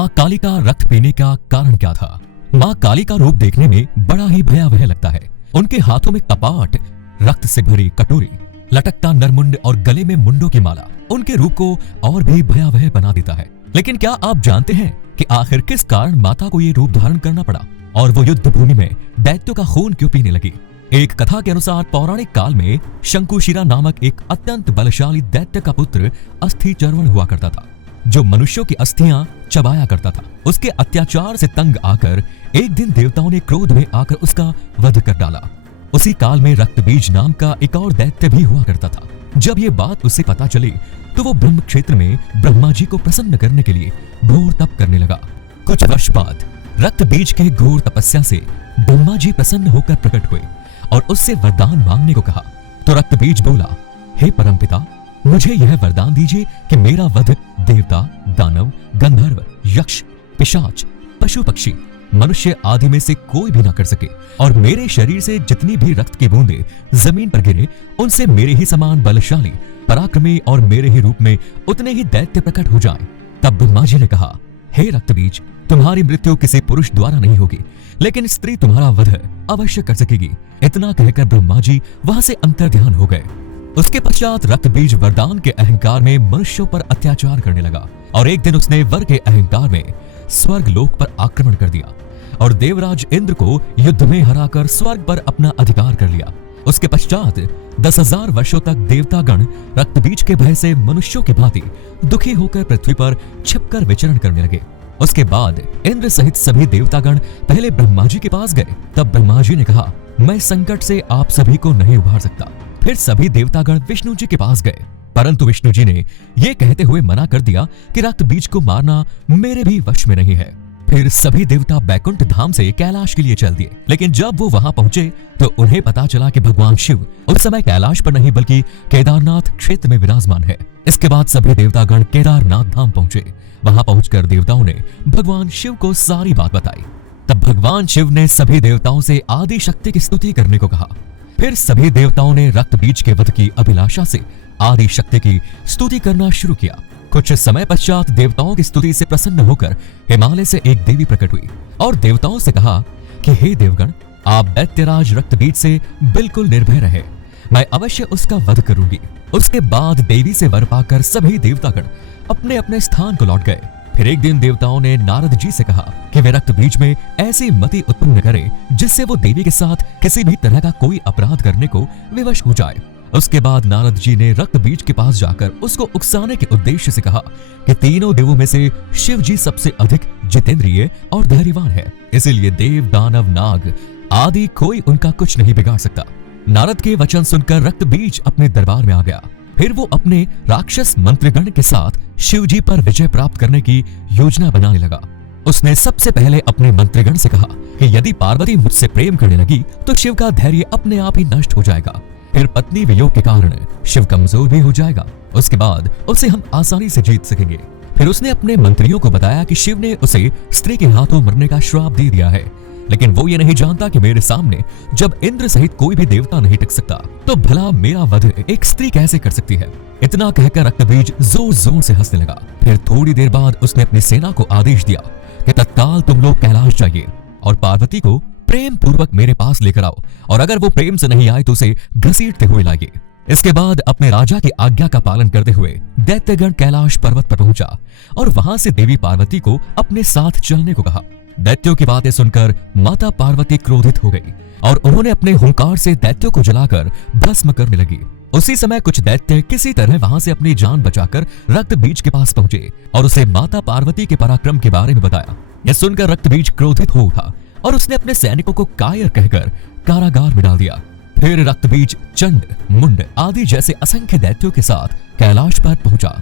माँ काली का रक्त पीने का कारण क्या था? माँ काली का रूप देखने में बड़ा ही भयावह लगता है। उनके हाथों में कपाट, रक्त से भरी कटोरी, लटकता नरमुंड और गले में मुंडों की माला उनके रूप को और भी भयावह बना देता है। लेकिन क्या आप जानते हैं कि आखिर किस कारण माता को ये रूप धारण करना पड़ा और वो युद्ध भूमि में दैत्यों का खून क्यों पीने लगी? एक कथा के अनुसार पौराणिक काल में शंकुशिरा नामक एक अत्यंत बलशाली दैत्य का पुत्र अस्थि चर्वण हुआ करता था, जो मनुष्यों की अस्थियां चबाया करता था। उसके अत्याचार से तंग आकर एक दिन देवताओं ने क्रोध में आकर उसका वध कर डाला। उसी काल में रक्तबीज नाम का एक और दैत्य भी हुआ करता था। जब ये बात उसे पता चली तो वो ब्रह्म क्षेत्र में ब्रह्मा जी को प्रसन्न करने के लिए घोर तप करने लगा। कुछ वर्ष बाद रक्तबीज के घोर तपस्या से ब्रह्मा जी प्रसन्न होकर प्रकट हुए और उससे वरदान मांगने को कहा। तो रक्तबीज बोला, हे परमपिता, मुझे यह वरदान दीजिए कि मेरा वध देवता, दानव, गंधर्व, यक्ष, पिशाच, पशु पक्षी, मनुष्य आदि में से कोई भी ना कर सके और मेरे शरीर से जितनी भी रक्त की बूंदें जमीन पर गिरे उनसे मेरे ही समान बलशाली, पराक्रमी और मेरे ही रूप में उतने ही दैत्य प्रकट हो जाएं। तब ब्रह्मा जी ने कहा, हे रक्तबीज, तुम्हारी मृत्यु किसी पुरुष द्वारा नहीं होगी, लेकिन स्त्री तुम्हारा वध अवश्य कर सकेगी। इतना कहकर ब्रह्मा जी वहां से अंतर्ध्यान हो गए। उसके पश्चात रक्तबीज वरदान के अहंकार में मनुष्यों पर अत्याचार करने लगा और एक दिन उसने वर के अहंकार में स्वर्ग लोक पर आक्रमण कर दिया और देवराज इंद्र को युद्ध में हराकर स्वर्ग पर अपना अधिकार कर लिया। उसके पश्चात 10,000 वर्षों तक देवतागण रक्तबीज के भय से मनुष्यों की भांति दुखी होकर पृथ्वी पर छिपकर विचरण करने लगे। उसके बाद इंद्र सहित सभी देवतागण पहले ब्रह्मा जी के पास गए। तब ब्रह्मा जी ने कहा, मैं संकट से आप सभी को नहीं उभार सकता। फिर सभी देवतागण विष्णु जी के पास गए, परंतु विष्णु जी ने यह कहते हुए मना कर दिया कि रक्तबीज को मारना मेरे भी वश में नहीं है। फिर सभी देवता बैकुंठ धाम से कैलाश के लिए चल दिए, लेकिन जब वो वहां पहुंचे तो उन्हें पता चला कि भगवान शिव उस समय कैलाश पर नहीं बल्कि केदारनाथ क्षेत्र में विराजमान है। इसके बाद सभी देवतागण केदारनाथ धाम पहुंचे। वहां पहुंचकर देवताओं ने भगवान शिव को सारी बात बताई। तब भगवान शिव ने सभी देवताओं से आदि शक्ति की स्तुति करने को कहा। फिर सभी देवताओं ने रक्तबीज के वध की अभिलाषा से आदि शक्ति की स्तुति करना शुरू किया। कुछ समय पश्चात देवताओं की स्तुति से प्रसन्न होकर हिमालय से एक देवी प्रकट हुई और देवताओं से कहा कि हे देवगण, आप दैत्यराज रक्तबीज से बिल्कुल निर्भय रहे, मैं अवश्य उसका वध करूंगी। उसके बाद देवी से वर पाकर सभी देवतागण अपने अपने स्थान को लौट गए। फिर एक दिन देवताओं ने नारद जी से कहा कि वे रक्तबीज में ऐसी मति उत्पन्न करें जिससे वो देवी के साथ किसी भी तरह का कोई अपराध करने को विवश हो जाए। उसके बाद नारद जी ने रक्तबीज के पास जाकर उसको उकसाने के उद्देश्य से कहा कि तीनों देवों में से शिव जी सबसे अधिक जितेंद्रिय और धैर्यवान है, इसीलिए देव, दानव, नाग आदि कोई उनका कुछ नहीं बिगाड़ सकता। नारद के वचन सुनकर रक्तबीज अपने दरबार में आ गया। फिर वो अपने राक्षस मंत्रीगण के साथ शिव जी पर विजय प्राप्त करने की योजना बनाने लगा। उसने सबसे पहले अपने मंत्रीगण से कहा कि यदि पार्वती मुझसे प्रेम करने लगी तो शिव का धैर्य अपने आप ही नष्ट हो जाएगा। फिर पत्नी वियोग के कारण शिव कमजोर भी हो जाएगा। उसके बाद उसे हम आसानी से जीत सकेंगे। फिर उसने अपने मंत्रियों को बताया कि शिव ने उसे स्त्री के हाथों मरने का श्राप दे दिया है, लेकिन वो ये नहीं जानता कि मेरे सामने जब इंद्र सहित कोई भी देवता नहीं टिक सकता तो भला मेरा वध एक स्त्री कैसे कर सकती है। इतना कहकर रक्तबीज जोर जोर से हंसने लगा। फिर थोड़ी देर बाद उसने अपनी सेना को आदेश दिया कि तत्काल तुम लोग कैलाश जाइए और पार्वती को प्रेम पूर्वक मेरे पास लेकर आओ, और अगर वो प्रेम से नहीं आए तो उसे घसीटते हुए लाइए। इसके बाद अपने राजा की आज्ञा का पालन करते हुए दैत्यगण कैलाश पर्वत पर पहुंचा और वहां से देवी पार्वती को अपने साथ चलने को कहा। दैत्यों की बातें सुनकर माता पार्वती क्रोधित हो गई और उन्होंने अपने हुंकार से दैत्यों को जलाकर भस्म करने लगी। उसी समय कुछ दैत्य किसी तरह वहां से अपनी जान बचाकर रक्तबीज के पास पहुंचे और उसे माता पार्वती के पराक्रम के बारे में बताया। यह सुनकर रक्तबीज क्रोधित हो उठा और उसने अपने सैनिकों को कायर कहकर कारागार में डाल दिया। फिर रक्तबीज चंड, मुंड आदि जैसे असंख्य दैत्यों के साथ कैलाश पर पहुंचा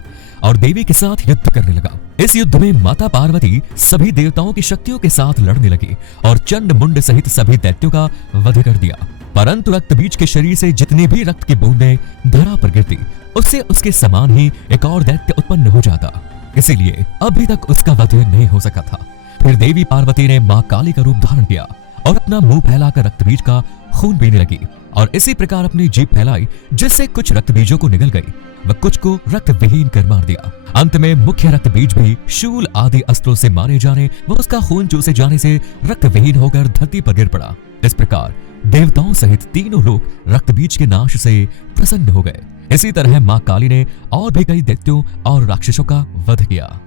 और देवी के साथ युद्ध करने लगा। इस युद्ध में माता पार्वती सभी देवताओं की शक्तियों के साथ लड़ने लगी और चंड, मुंड सहित सभी दैत्यों का वध कर दिया। परंतु रक्तबीज के शरीर से जितनी भी रक्त की बूंदें धरा पर गिरती उससे उसके समान ही एक और दैत्य उत्पन्न हो जाता, इसीलिए अभी तक उसका वध नहीं हो सका था। फिर देवी पार्वती ने माँ काली का रूप धारण किया और अपना मुंह फैलाकर रक्तबीज का खून पीने लगी। और इसी प्रकार अपनी जीभ फैलाई, जिससे कुछ रक्त बीजों को निगल गई व कुछ को रक्त विहीन कर मार दिया। अंत में मुख्य रक्त बीज भी शूल आदि अस्त्रों से मारे जाने व उसका खून चूसे जाने से रक्त विहीन होकर धरती पर गिर पड़ा। इस प्रकार देवताओं सहित तीनों लोग रक्त बीज के नाश से प्रसन्न हो गए। इसी तरह मां काली ने और भी कई दैत्यों और राक्षसों का वध किया।